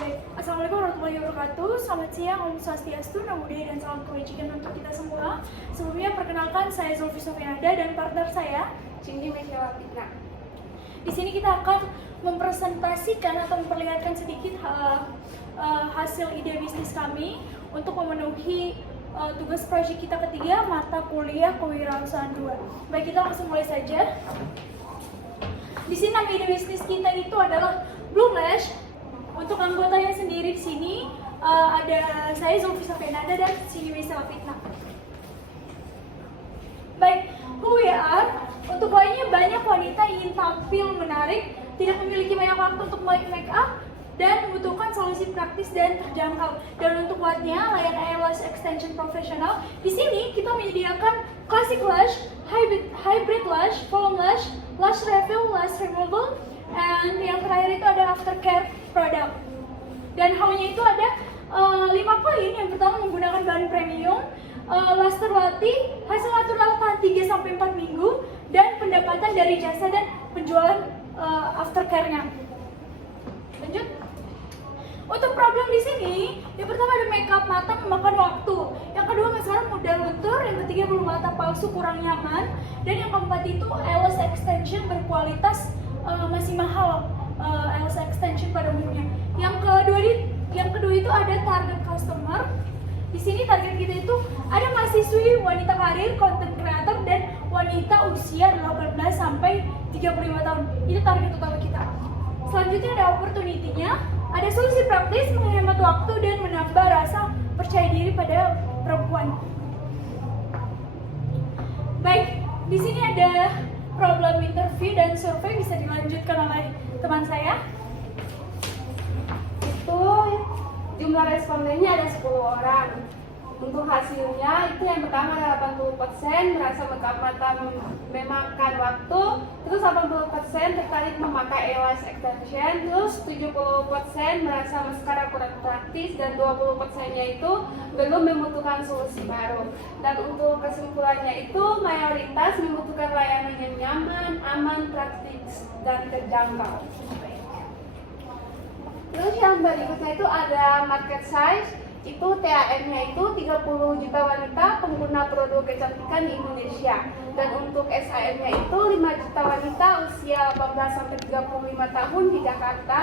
Assalamualaikum warahmatullahi wabarakatuh. Selamat siang, Om Swastiastu, Namo Buddhaya, dan salam kebajikan untuk kita semua. Sebelumnya perkenalkan, saya Zulfi Sofianada dan partner saya Cindy Mesyala Fitna. Di sini kita akan mempresentasikan atau memperlihatkan sedikit hasil ide bisnis kami untuk memenuhi tugas proyek kita ketiga, mata kuliah kewirausahaan 2. Baik, kita langsung mulai saja. Di sini nama ide bisnis kita itu adalah Bloom Lash. Untuk anggotanya sendiri di sini ada saya Zulfi Sofianada dan Cindy Mesyala Fitna. Baik, who we are? Untuk banyak wanita ingin tampil menarik, tidak memiliki banyak waktu untuk make up, dan membutuhkan solusi praktis dan terjangkau. Dan untuk what-nya, layanan eyelash extension profesional. Di sini kita menyediakan classic lash, hybrid lash, foam lash, lash refill, lash removal, and yang terakhir itu ada aftercare product. Dan hanya itu ada 5 poin. Yang pertama, menggunakan bahan premium, lash terlatih, hasil natural tahan 3-4 minggu, dan pendapatan dari jasa dan penjualan aftercare-nya. Lanjut. Untuk problem di sini, yang pertama ada makeup mata memakan waktu, yang kedua mascara mudah luntur, yang ketiga bulu mata palsu kurang nyaman, dan yang keempat itu eyelash extension berkualitas masih mahal, eyelash extension pada umumnya. Yang kedua itu ada target customer. Di sini target kita itu ada mahasiswi, wanita karir, content creator, dan wanita usia 18 sampai 35 tahun. Itu target utama kita. Selanjutnya ada opportunity-nya, ada solusi praktis, menghemat waktu, dan menambah rasa percaya diri pada perempuan. Baik, di sini ada problem interview dan survei, bisa dilanjutkan oleh teman saya. Itu jumlah respondennya ada 10 orang. Untuk hasilnya itu yang pertama 80% merasa makeup mata memakan waktu, terus 80% tertarik memakai eyelash extension, terus 70% merasa maskara kurang praktis, dan 20%-nya itu belum membutuhkan solusi baru. Dan untuk kesimpulannya itu mayoritas membutuhkan layanan yang nyaman, aman, praktis, dan terjangkau. Terus yang berikutnya itu ada market size. Itu TAM-nya itu 30 juta wanita pengguna produk kecantikan di Indonesia, dan untuk SAM-nya itu 5 juta wanita usia 18 sampai 35 tahun di Jakarta,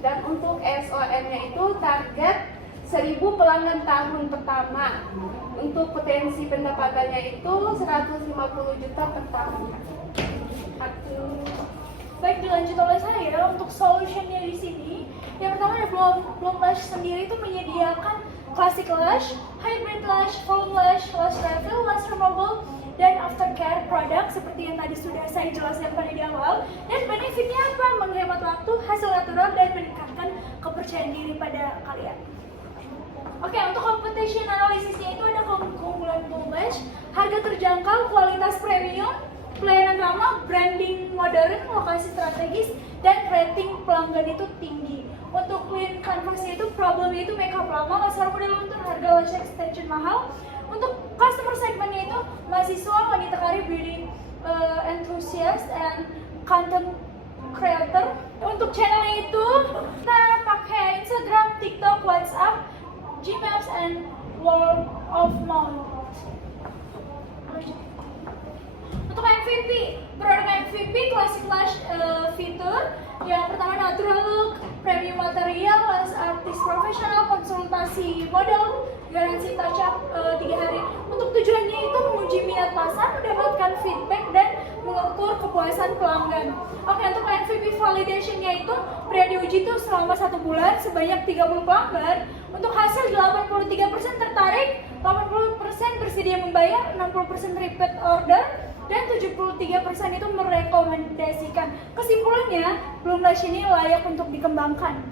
dan untuk SOM-nya itu target 1000 pelanggan tahun pertama. Untuk potensi pendapatannya itu 150 juta per tahun. Baik, dilanjut oleh saya. Untuk solutionnya di sini, yang pertama ada Bloom Lash sendiri itu menyediakan classic lash, hybrid lash, foam lash, lash refill, lash removal, dan aftercare product seperti yang tadi sudah saya jelaskan pada di awal. Dan benefitnya apa? Menghemat waktu, hasil natural, dan meningkatkan kepercayaan diri pada kalian. Oke, untuk competition analisisnya itu ada keunggulan Bloom Lash, harga terjangkau, kualitas premium, pelayanan ramah, branding modern, lokasi strategis, dan rating pelanggan itu tinggi. Untuk clean canvasnya itu problemnya itu makeup lama, masalah mudah luntur, harga lash extension mahal. Untuk customer segmentnya itu mahasiswa, wanita karir, beauty enthusiast, and content creator. Untuk channelnya itu kita pakai Instagram, TikTok, WhatsApp, Gmaps, and word of mouth. Untuk MVP, produk MVP classic lash fitur. Yang pertama natural look, premium material, lash artist profesional, konsultasi model, garansi touch up 3 hari. Untuk tujuannya itu menguji minat pasar, mendapatkan feedback, dan mengukur kepuasan pelanggan. Oke, untuk MVP validation-nya itu periode uji itu selama 1 bulan sebanyak 30 pelanggan. Untuk hasil 83% tertarik, 80% bersedia membayar, 60% repeat order, dan 73% itu merekomendasikan. Kesimpulannya, Bloom Lash ini layak untuk dikembangkan.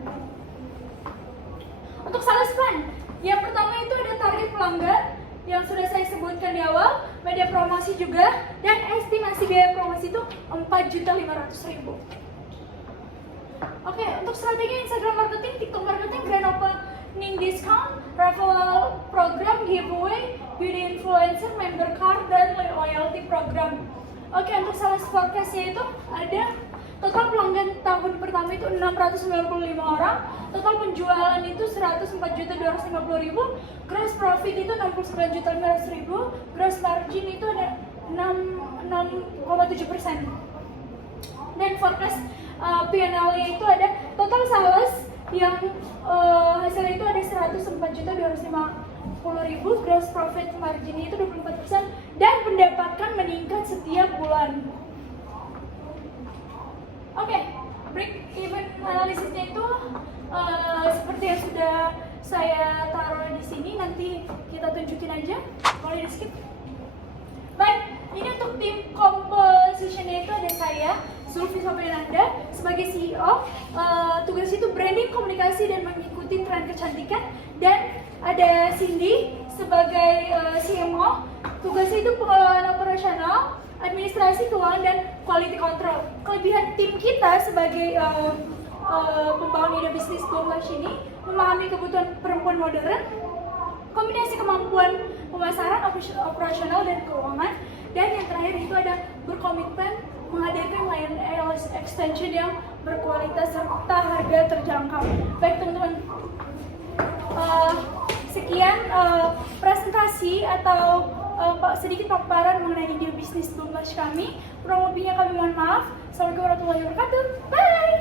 Untuk sales plan, yang pertama itu ada target pelanggan yang sudah saya sebutkan di awal, media promosi juga, dan estimasi biaya promosi itu 4.500.000. Oke, untuk strategi Instagram marketing, TikTok marketing, grand opening discount, referral program, giveaway, beauty influencer, member card, dan loyalty program. Oke, untuk sales forecast-nya itu ada total pelanggan tahun pertama itu 695 orang, total penjualan itu 104.250.000, gross profit itu 69.500.000, gross margin itu ada 6,7%. Dan forecast P&L-nya itu ada total sales yang hasilnya itu ada 104.250.000, gross profit margin itu 24%, dan pendapatan meningkat setiap bulan. Oke, break even analisisnya itu seperti yang sudah saya taruh di sini, nanti kita tunjukin aja, boleh di skip. Baik, ini untuk tim compositionnya itu ada saya, Zulfi Sofiananda sebagai CEO. Tugas itu branding, komunikasi, dan mengikuti tren kecantikan. Dan ada Cindy sebagai CMO. Tugasnya itu pengelolaan operasional, administrasi keuangan, dan quality control. Kelebihan tim kita sebagai pembangun ide bisnis Boomlash ini memahami kebutuhan perempuan modern, kombinasi kemampuan pemasaran, operasional, dan keuangan. Dan yang terakhir itu ada berkomitmen menghadirkan layanan ALS extension yang berkualitas serta harga terjangkau. Baik teman-teman, sekian presentasi atau sedikit paparan mengenai ide bisnis Boomlash kami. Kurang lebihnya kami mohon maaf. Assalamualaikum warahmatullahi wabarakatuh. Bye.